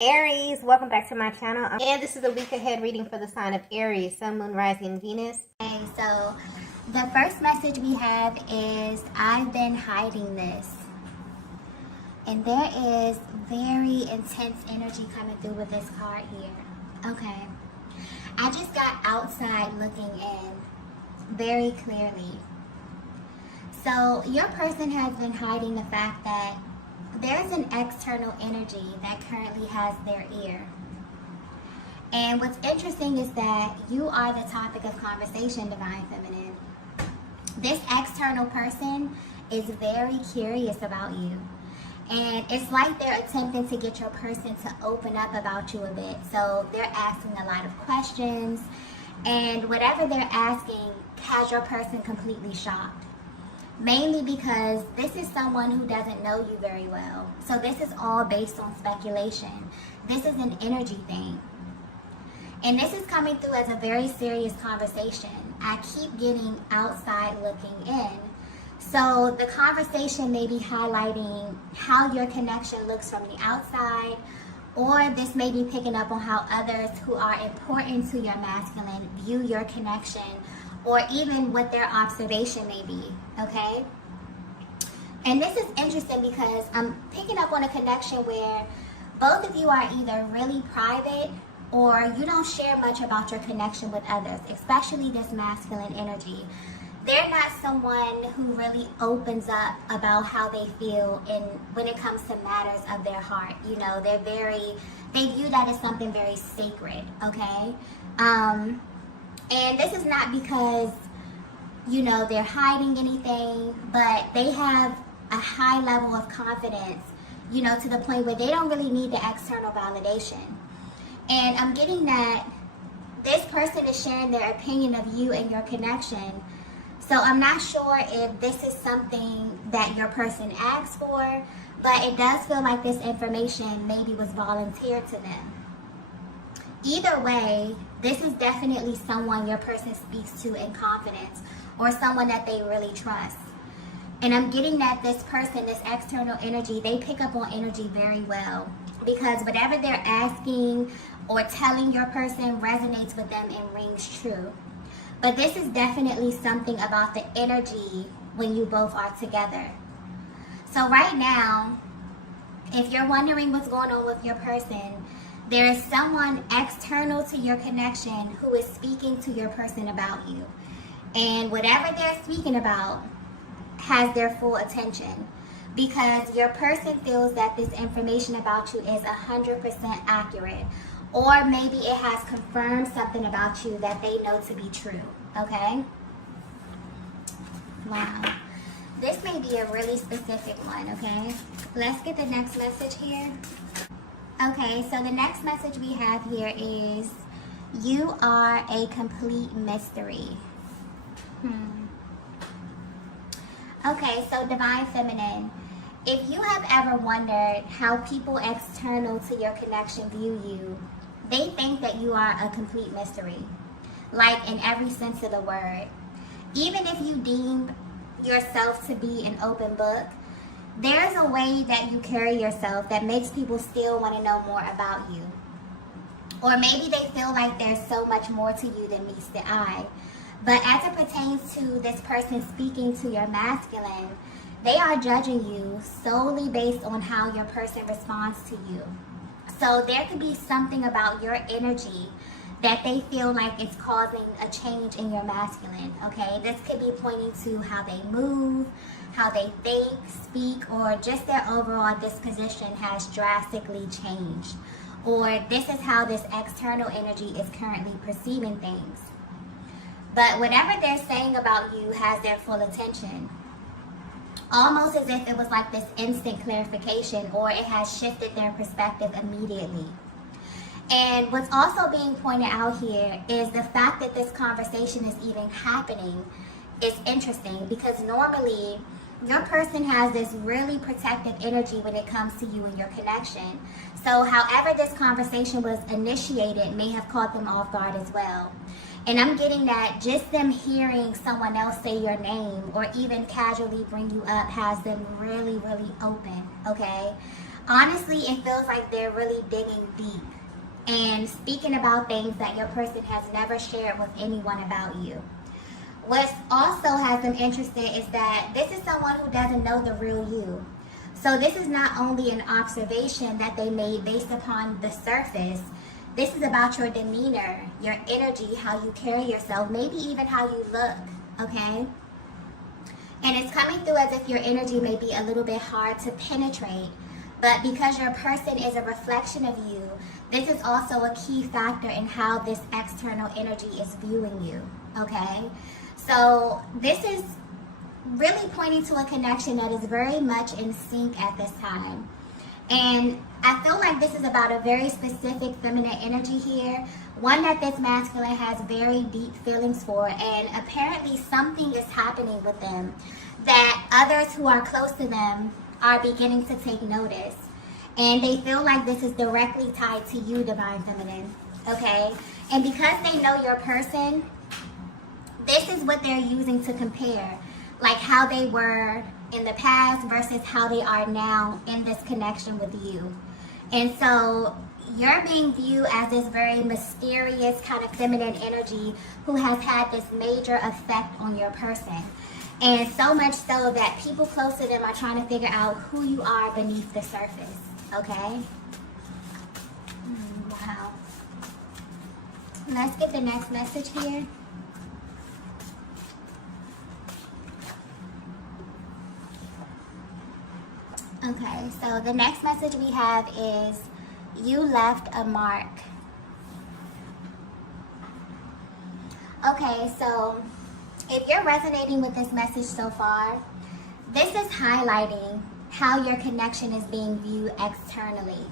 Aries, welcome back to my channel. And this is a week ahead reading for the sign of Aries, Sun, Moon, Rising, and Venus. Okay, so the first message we have is, I've been hiding this. And there is very intense energy coming through with this card here. Okay. I just got outside looking in very clearly. So your person has been hiding the fact that there's an external energy that currently has their ear. And what's interesting is that you are the topic of conversation, Divine Feminine. This external person is very curious about you. And it's like they're attempting to get your person to open up about you a bit. So they're asking a lot of questions. And whatever they're asking has your person completely shocked. Mainly because this is someone who doesn't know you very well. So this is all based on speculation. This is an energy thing. And this is coming through as a very serious conversation. I keep getting outside looking in. So the conversation may be highlighting how your connection looks from the outside, or this may be picking up on how others who are important to your masculine view your connection, or even what their observation may be, okay? And this is interesting because I'm picking up on a connection where both of you are either really private or you don't share much about your connection with others, especially this masculine energy. They're not someone who really opens up about how they feel when it comes to matters of their heart. You know, they view that as something very sacred, okay? And this is not because, you know, they're hiding anything, but they have a high level of confidence, you know, to the point where they don't really need the external validation. And I'm getting that this person is sharing their opinion of you and your connection. So I'm not sure if this is something that your person asked for, but it does feel like this information maybe was volunteered to them. Either way, this is definitely someone your person speaks to in confidence, or someone that they really trust. And I'm getting that this person, this external energy, they pick up on energy very well, because whatever they're asking or telling your person resonates with them and rings true. But this is definitely something about the energy when you both are together. So right now, if you're wondering what's going on with your person, there is someone external to your connection who is speaking to your person about you. And whatever they're speaking about has their full attention, because your person feels that this information about you is 100% accurate, or maybe it has confirmed something about you that they know to be true, okay? Wow. This may be a really specific one, okay? Let's get the next message here. Okay, so the next message we have here is, you are a complete mystery. Okay, so Divine Feminine, if you have ever wondered how people external to your connection view you, they think that you are a complete mystery, like in every sense of the word. Even if you deem yourself to be an open book, there's a way that you carry yourself that makes people still want to know more about you. Or maybe they feel like there's so much more to you than meets the eye. But as it pertains to this person speaking to your masculine, they are judging you solely based on how your person responds to you. So there could be something about your energy that they feel like it's causing a change in your masculine, okay? This could be pointing to how they move, how they think, speak, or just their overall disposition has drastically changed. Or this is how this external energy is currently perceiving things. But whatever they're saying about you has their full attention. Almost as if it was like this instant clarification, or it has shifted their perspective immediately. And what's also being pointed out here is the fact that this conversation is even happening is interesting, because normally your person has this really protective energy when it comes to you and your connection. So however this conversation was initiated may have caught them off guard as well. And I'm getting that just them hearing someone else say your name or even casually bring you up has them really, really open, okay? honestly, it feels like they're really digging deep and speaking about things that your person has never shared with anyone about you. What also has them interested is that this is someone who doesn't know the real you. So this is not only an observation that they made based upon the surface. This is about your demeanor, your energy, how you carry yourself, maybe even how you look, okay? And it's coming through as if your energy may be a little bit hard to penetrate, but because your person is a reflection of you, this is also a key factor in how this external energy is viewing you, okay? So this is really pointing to a connection that is very much in sync at this time. And I feel like this is about a very specific feminine energy here, one that this masculine has very deep feelings for, and apparently something is happening with them that others who are close to them are beginning to take notice. And they feel like this is directly tied to you, Divine Feminine, okay? And because they know your person, this is what they're using to compare, like how they were in the past versus how they are now in this connection with you. And so you're being viewed as this very mysterious kind of feminine energy who has had this major effect on your person. And so much so that people close to them are trying to figure out who you are beneath the surface, okay? Wow. Let's get the next message here. Okay, so the next message we have is, you left a mark. Okay, so if you're resonating with this message so far, this is highlighting how your connection is being viewed externally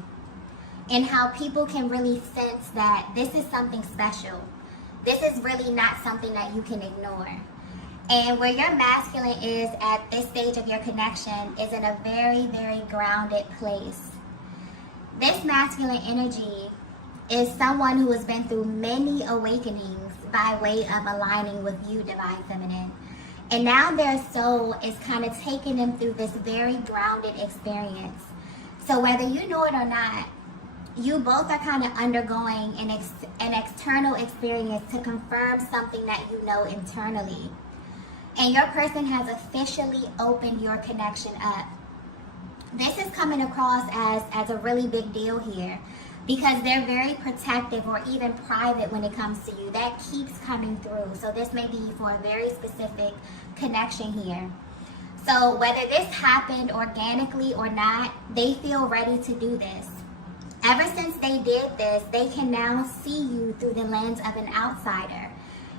and how people can really sense that this is something special. This is really not something that you can ignore. And where your masculine is at this stage of your connection is in a very, very grounded place. This masculine energy is someone who has been through many awakenings by way of aligning with you, Divine Feminine. And now their soul is kind of taking them through this very grounded experience. So whether you know it or not, you both are kind of undergoing an external experience to confirm something that you know internally. And your person has officially opened your connection up. This is coming across as a really big deal here because they're very protective or even private when it comes to you. That keeps coming through. So this may be for a very specific connection here. So whether this happened organically or not, they feel ready to do this. Ever since they did this, they can now see you through the lens of an outsider.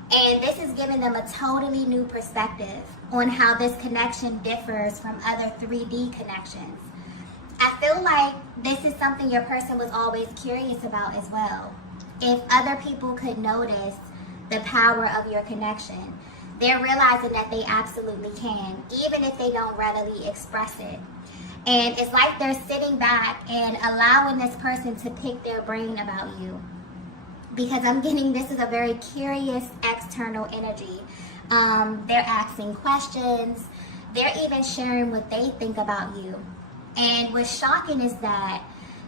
And this is giving them a totally new perspective on how this connection differs from other 3D connections. I feel like this is something your person was always curious about as well. If other people could notice the power of your connection, they're realizing that they absolutely can, even if they don't readily express it. And it's like they're sitting back and allowing this person to pick their brain about you. Because I'm getting this is a very curious external energy. They're asking questions. They're even sharing what they think about you. And what's shocking is that,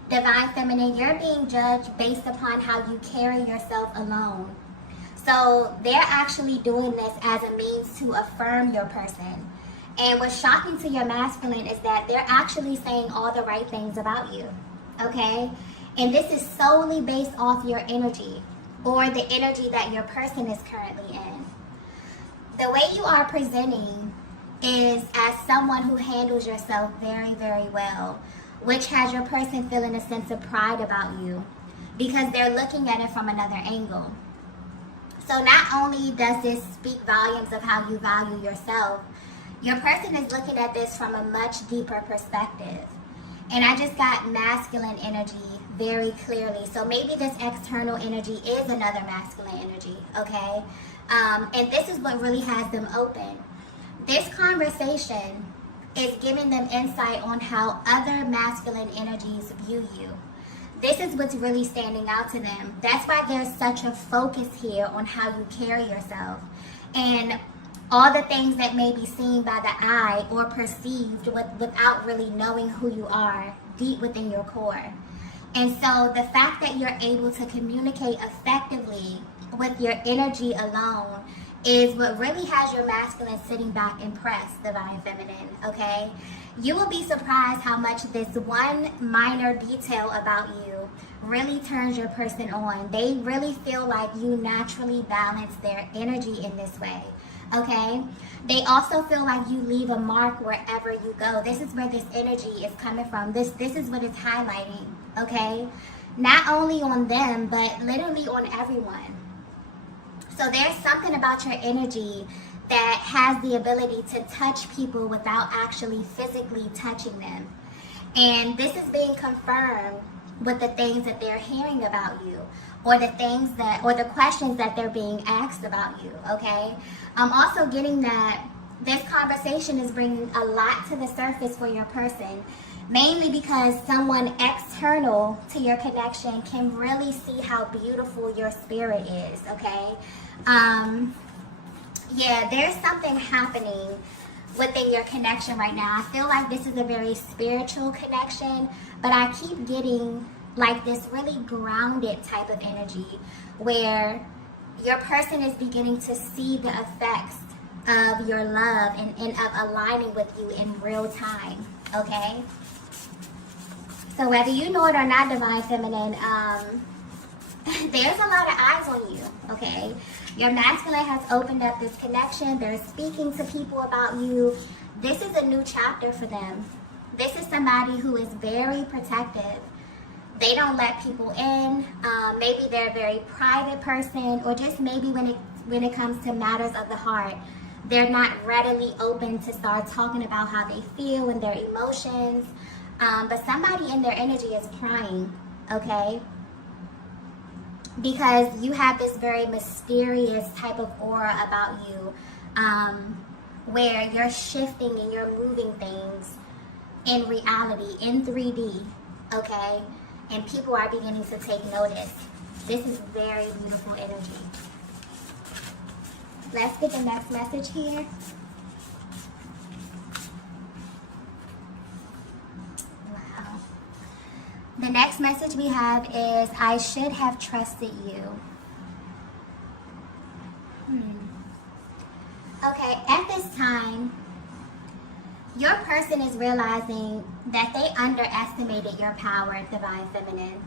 Divine Feminine, you're being judged based upon how you carry yourself alone. So they're actually doing this as a means to affirm your person. And what's shocking to your masculine is that they're actually saying all the right things about you. Okay? And this is solely based off your energy or the energy that your person is currently in. The way you are presenting is as someone who handles yourself very, very well, which has your person feeling a sense of pride about you because they're looking at it from another angle. So not only does this speak volumes of how you value yourself, your person is looking at this from a much deeper perspective. And I just got masculine energy very clearly. So maybe this external energy is another masculine energy, okay? And this is what really has them open. This conversation is giving them insight on how other masculine energies view you. This is what's really standing out to them. That's why there's such a focus here on how you carry yourself. And all the things that may be seen by the eye or perceived without really knowing who you are deep within your core. And so the fact that you're able to communicate effectively with your energy alone is what really has your masculine sitting back impressed, Divine Feminine, okay? You will be surprised how much this one minor detail about you really turns your person on. They really feel like you naturally balance their energy in this way, okay? They also feel like you leave a mark wherever you go. This is where this energy is coming from. This is what it's highlighting, okay? Not only on them, but literally on everyone. So there's something about your energy that has the ability to touch people without actually physically touching them. And this is being confirmed with the things that they're hearing about you, or the things that, or the questions that they're being asked about you, okay? I'm also getting that this conversation is bringing a lot to the surface for your person, mainly because someone external to your connection can really see how beautiful your spirit is, okay? Yeah, there's something happening within your connection right now. I feel like this is a very spiritual connection, but I keep getting like this really grounded type of energy where your person is beginning to see the effects of your love and of aligning with you in real time, okay? So whether you know it or not, Divine Feminine, there's a lot of eyes on you, okay? Your masculine has opened up this connection. They're speaking to people about you. This is a new chapter for them. This is somebody who is very protective. They don't let people in. Maybe they're a very private person, or just maybe when it comes to matters of the heart, they're not readily open to start talking about how they feel and their emotions. But somebody in their energy is crying, okay? Because you have this very mysterious type of aura about you, where you're shifting and you're moving things in reality, in 3D, okay? And people are beginning to take notice. This is very beautiful energy. Let's get the next message here. Wow. The next message we have is, I should have trusted you. Okay, at this time, your person is realizing that they underestimated your power, Divine Feminine.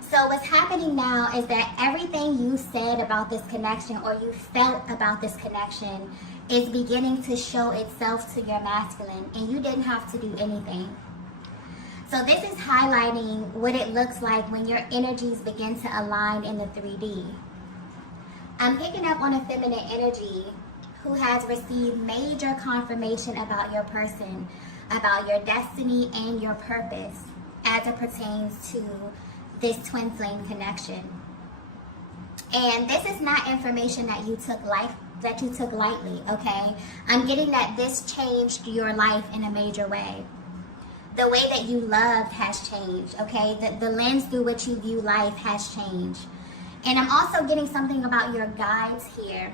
So what's happening now is that everything you said about this connection, or you felt about this connection, is beginning to show itself to your masculine, and you didn't have to do anything. So this is highlighting what it looks like when your energies begin to align in the 3D. I'm picking up on a feminine energy who has received major confirmation about your person, about your destiny and your purpose as it pertains to this twin flame connection. And this is not information that you took lightly, okay? I'm getting that this changed your life in a major way. The way that you loved has changed, okay? The lens through which you view life has changed. And I'm also getting something about your guides here.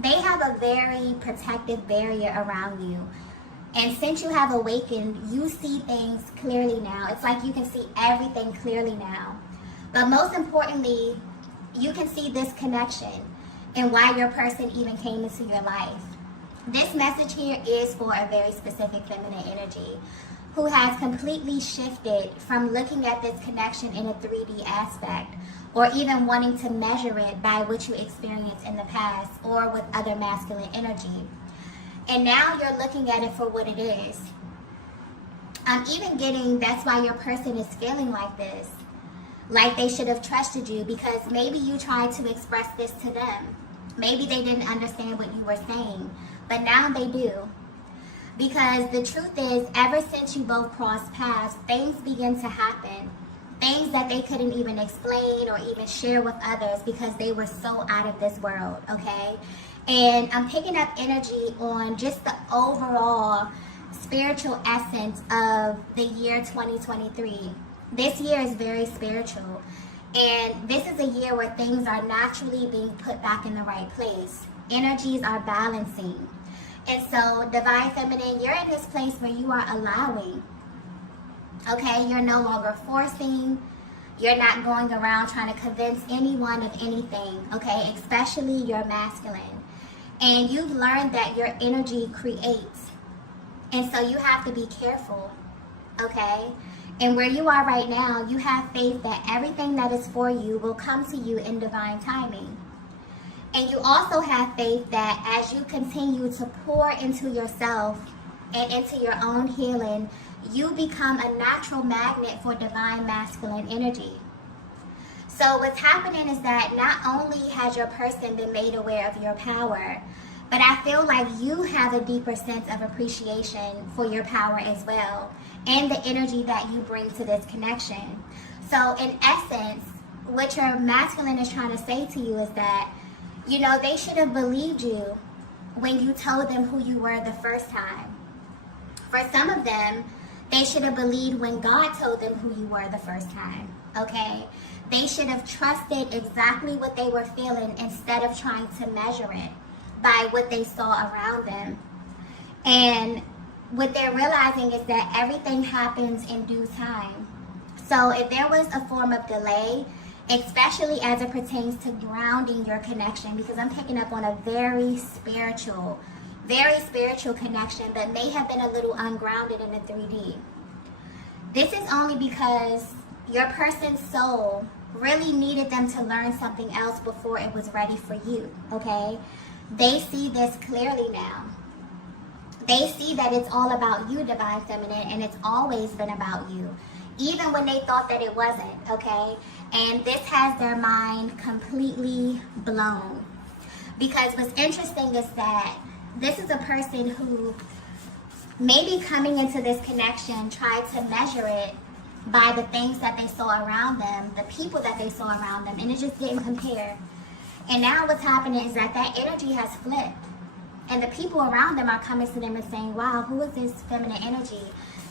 They have a very protective barrier around you. And since you have awakened, you see things clearly now. It's like you can see everything clearly now. But most importantly, you can see this connection and why your person even came into your life. This message here is for a very specific feminine energy who has completely shifted from looking at this connection in a 3D aspect, or even wanting to measure it by what you experienced in the past or with other masculine energy. And now you're looking at it for what it is. I'm even getting that's why your person is feeling like this. Like they should have trusted you, because maybe you tried to express this to them. Maybe they didn't understand what you were saying, but now they do. Because the truth is, ever since you both crossed paths, things begin to happen. Things that they couldn't even explain or even share with others because they were so out of this world, okay? And I'm picking up energy on just the overall spiritual essence of the year 2023. This year is very spiritual. And this is a year where things are naturally being put back in the right place. Energies are balancing. And so, Divine Feminine, you're in this place where you are allowing Okay, you're no longer forcing. You're not going around trying to convince anyone of anything, okay, especially your masculine. And you've learned that your energy creates. And so you have to be careful, okay? And where you are right now, you have faith that everything that is for you will come to you in divine timing. And you also have faith that as you continue to pour into yourself and into your own healing, you become a natural magnet for divine masculine energy. So what's happening is that not only has your person been made aware of your power, but I feel like you have a deeper sense of appreciation for your power as well, and the energy that you bring to this connection. So in essence, what your masculine is trying to say to you is that, you know, they should have believed you when you told them who you were the first time. For some of them, they should have believed when God told them who you were the first time, okay? They should have trusted exactly what they were feeling instead of trying to measure it by what they saw around them. And what they're realizing is that everything happens in due time. So if there was a form of delay, especially as it pertains to grounding your connection, because I'm picking up on a very spiritual connection that may have been a little ungrounded in the 3D. This is only because your person's soul really needed them to learn something else before it was ready for you, okay? They see this clearly now. They see that it's all about you, Divine Feminine, and it's always been about you, even when they thought that it wasn't, okay? And this has their mind completely blown. Because what's interesting is that this is a person who maybe coming into this connection tried to measure it by the things that they saw around them, the people that they saw around them, and it just didn't compare. And now what's happening is that energy has flipped. And the people around them are coming to them and saying, wow, who is this feminine energy?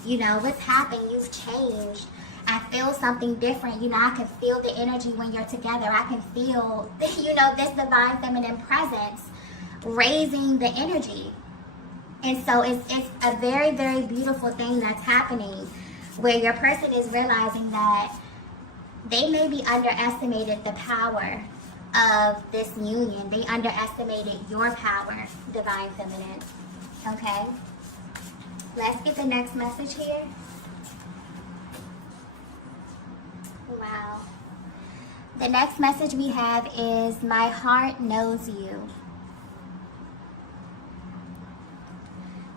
You know, what's happened? You've changed. I feel something different. You know, I can feel the energy when you're together. I can feel, you know, this divine feminine presence raising the energy. And so it's a very, very beautiful thing that's happening, where your person is realizing that they maybe underestimated the power of this union. They underestimated your power, Divine Feminine. Okay? Let's get the next message here. Wow. The next message we have is, my heart knows you.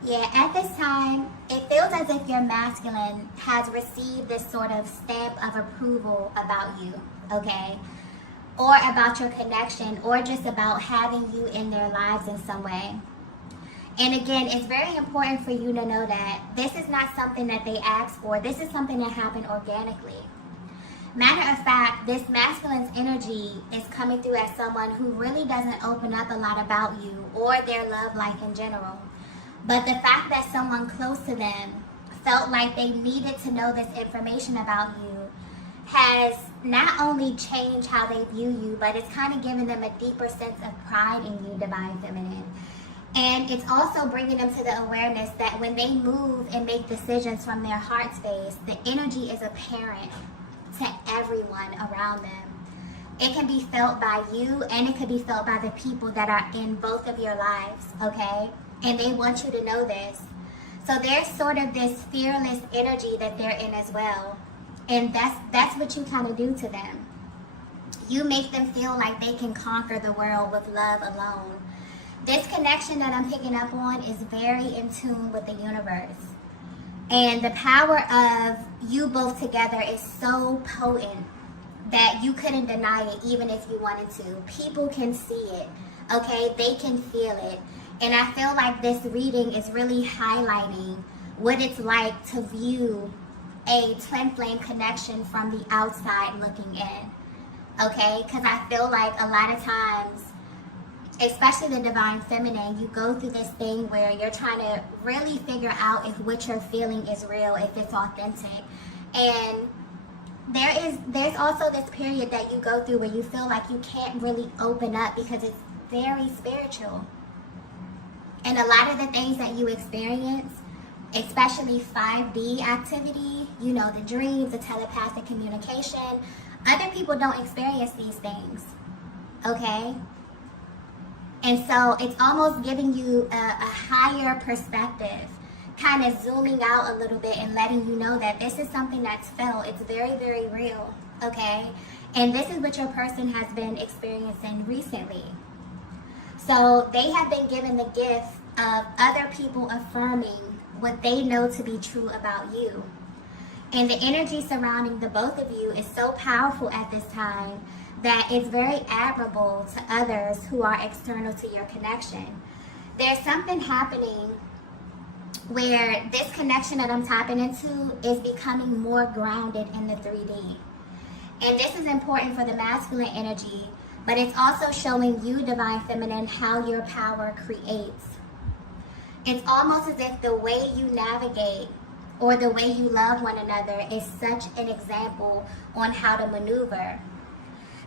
Yeah, at this time, it feels as if your masculine has received this sort of stamp of approval about you, okay? Or about your connection, or just about having you in their lives in some way. And again, it's very important for you to know that this is not something that they asked for. This is something that happened organically. Matter of fact, this masculine's energy is coming through as someone who really doesn't open up a lot about you or their love life in general. But the fact that someone close to them felt like they needed to know this information about you has not only changed how they view you, but it's kind of given them a deeper sense of pride in you, Divine Feminine. And it's also bringing them to the awareness that when they move and make decisions from their heart space, the energy is apparent to everyone around them. It can be felt by you, and it can be felt by the people that are in both of your lives, okay? And they want you to know this. So there's sort of this fearless energy that they're in as well. And that's what you kind of do to them. You make them feel like they can conquer the world with love alone. This connection that I'm picking up on is very in tune with the universe. And the power of you both together is so potent that you couldn't deny it even if you wanted to. People can see it, okay? They can feel it. And I feel like this reading is really highlighting what it's like to view a twin flame connection from the outside looking in, okay? Because I feel like a lot of times, especially the Divine Feminine, you go through this thing where you're trying to really figure out if what you're feeling is real, if it's authentic. And there's also this period that you go through where you feel like you can't really open up because it's very spiritual. And a lot of the things that you experience especially 5D activity, you know, the dreams, the telepathic communication. Other people don't experience these things, okay? And so it's almost giving you a higher perspective, kind of zooming out a little bit and letting you know that this is something that's felt. It's very, very real, okay? And this is what your person has been experiencing recently. So they have been given the gift of other people affirming what they know to be true about you. And the energy surrounding the both of you is so powerful at this time that it's very admirable to others who are external to your connection. There's something happening where this connection that I'm tapping into is becoming more grounded in the 3D. And this is important for the masculine energy, but it's also showing you, Divine Feminine, how your power creates. It's almost as if the way you navigate or the way you love one another is such an example on how to maneuver.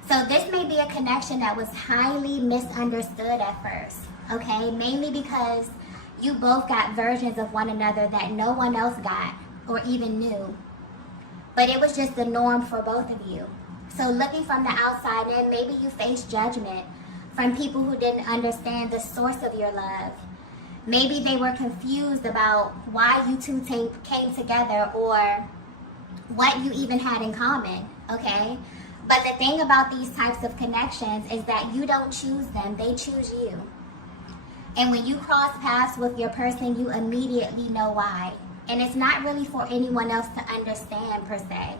So this may be a connection that was highly misunderstood at first, okay? Mainly because you both got versions of one another that no one else got or even knew. But it was just the norm for both of you. So looking from the outside in, maybe you faced judgment from people who didn't understand the source of your love. Maybe they were confused about why you two came together or what you even had in common, okay? But the thing about these types of connections is that you don't choose them, they choose you. And when you cross paths with your person, you immediately know why. And it's not really for anyone else to understand per se.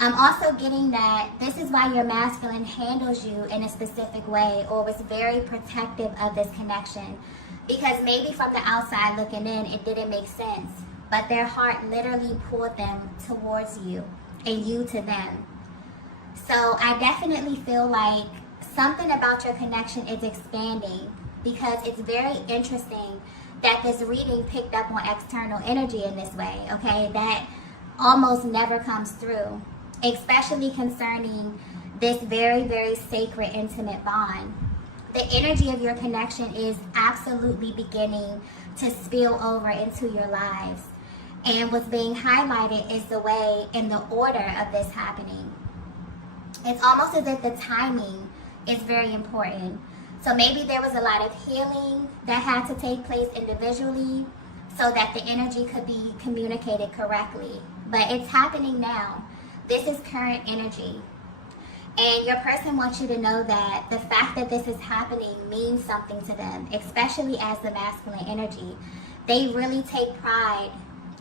I'm also getting that this is why your masculine handles you in a specific way or was very protective of this connection. Because maybe from the outside looking in, it didn't make sense. But their heart literally pulled them towards you and you to them. So I definitely feel like something about your connection is expanding because it's very interesting that this reading picked up on external energy in this way, okay? That almost never comes through, especially concerning this very, very sacred, intimate bond. The energy of your connection is absolutely beginning to spill over into your lives. And what's being highlighted is the way and the order of this happening. It's almost as if the timing is very important. So maybe there was a lot of healing that had to take place individually so that the energy could be communicated correctly. But it's happening now. This is current energy. And your person wants you to know that the fact that this is happening means something to them, especially as the masculine energy. They really take pride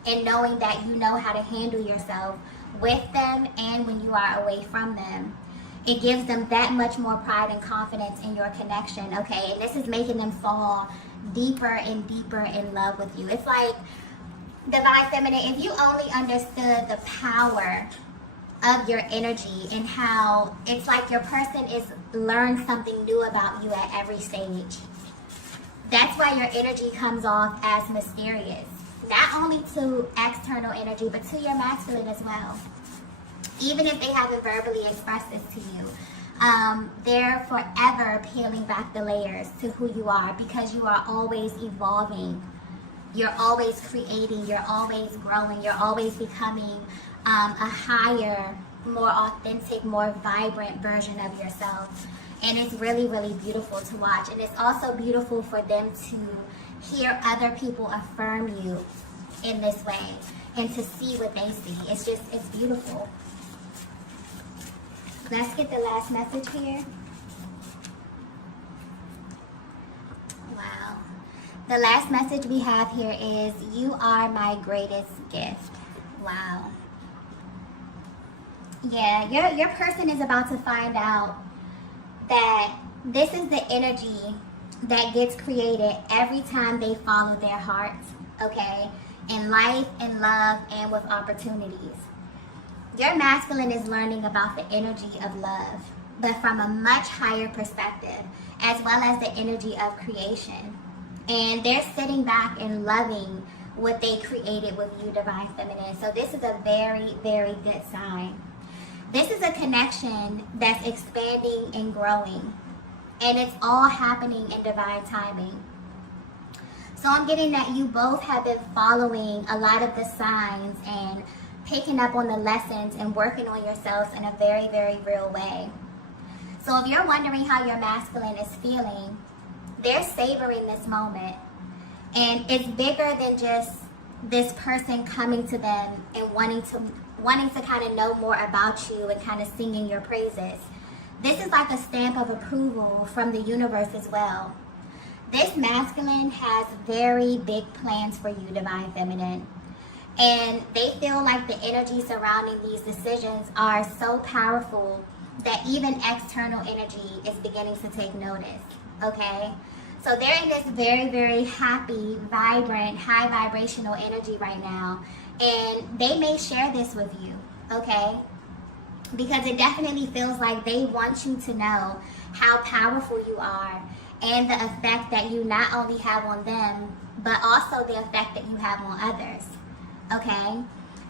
in knowing that you know how to handle yourself with them and when you are away from them. It gives them that much more pride and confidence in your connection, okay? And this is making them fall deeper and deeper in love with you. It's like, Divine Feminine, if you only understood the power of your energy and how it's like your person is learned something new about you at every stage. That's why your energy comes off as mysterious. Not only to external energy, but to your masculine as well. Even if they haven't verbally expressed this to you, they're forever peeling back the layers to who you are because you are always evolving. You're always creating. You're always growing. You're always becoming a higher, more authentic, more vibrant version of yourself. And it's really, really beautiful to watch. And it's also beautiful for them to hear other people affirm you in this way and to see what they see. It's beautiful. Let's get the last message here. Wow. The last message we have here is, you are my greatest gift. Wow. Yeah, your person is about to find out that this is the energy that gets created every time they follow their hearts, okay? In life, in love, and with opportunities. Your masculine is learning about the energy of love, but from a much higher perspective, as well as the energy of creation. And they're sitting back and loving what they created with you, Divine Feminine. So this is a very, very good sign. This is a connection that's expanding and growing. And it's all happening in divine timing. So I'm getting that you both have been following a lot of the signs and picking up on the lessons and working on yourselves in a very, very real way. So if you're wondering how your masculine is feeling, they're savoring this moment. And it's bigger than just this person coming to them and wanting to kind of know more about you and kind of singing your praises. This is like a stamp of approval from the universe as well. This masculine has very big plans for you, Divine Feminine. And they feel like the energy surrounding these decisions are so powerful that even external energy is beginning to take notice, okay? So they're in this very, very happy, vibrant, high vibrational energy right now. And they may share this with you, okay? Because it definitely feels like they want you to know how powerful you are and the effect that you not only have on them, but also the effect that you have on others, okay?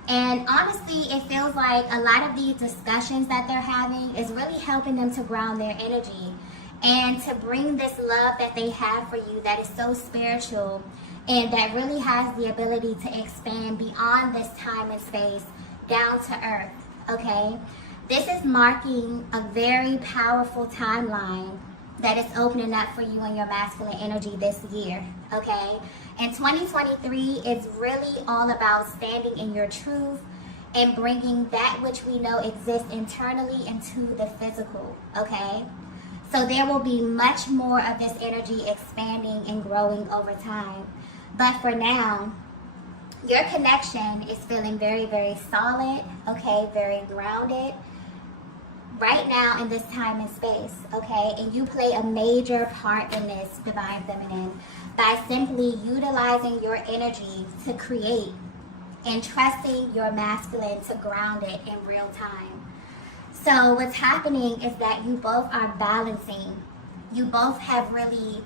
And honestly, it feels like a lot of these discussions that they're having is really helping them to ground their energy and to bring this love that they have for you that is so spiritual and that really has the ability to expand beyond this time and space down to earth, okay? This is marking a very powerful timeline that is opening up for you and your masculine energy this year, okay? And 2023 is really all about standing in your truth and bringing that which we know exists internally into the physical, okay? So there will be much more of this energy expanding and growing over time. But for now, your connection is feeling very, very solid, okay? Very grounded right now in this time and space, okay? And you play a major part in this, Divine Feminine, by simply utilizing your energy to create and trusting your masculine to ground it in real time. So what's happening is that you both are balancing. You both have really,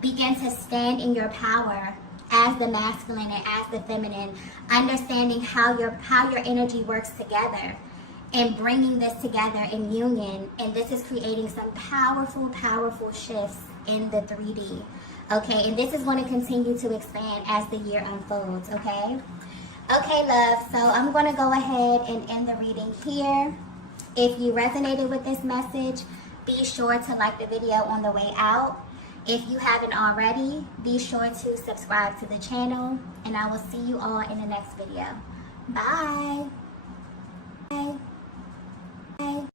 begin to stand in your power as the masculine and as the feminine, understanding how your energy works together and bringing this together in union. And this is creating some powerful, powerful shifts in the 3D. Okay, and this is going to continue to expand as the year unfolds, okay? Okay, love, so I'm going to go ahead and end the reading here. If you resonated with this message, be sure to like the video on the way out. If you haven't already, be sure to subscribe to the channel, and I will see you all in the next video. Bye. Bye.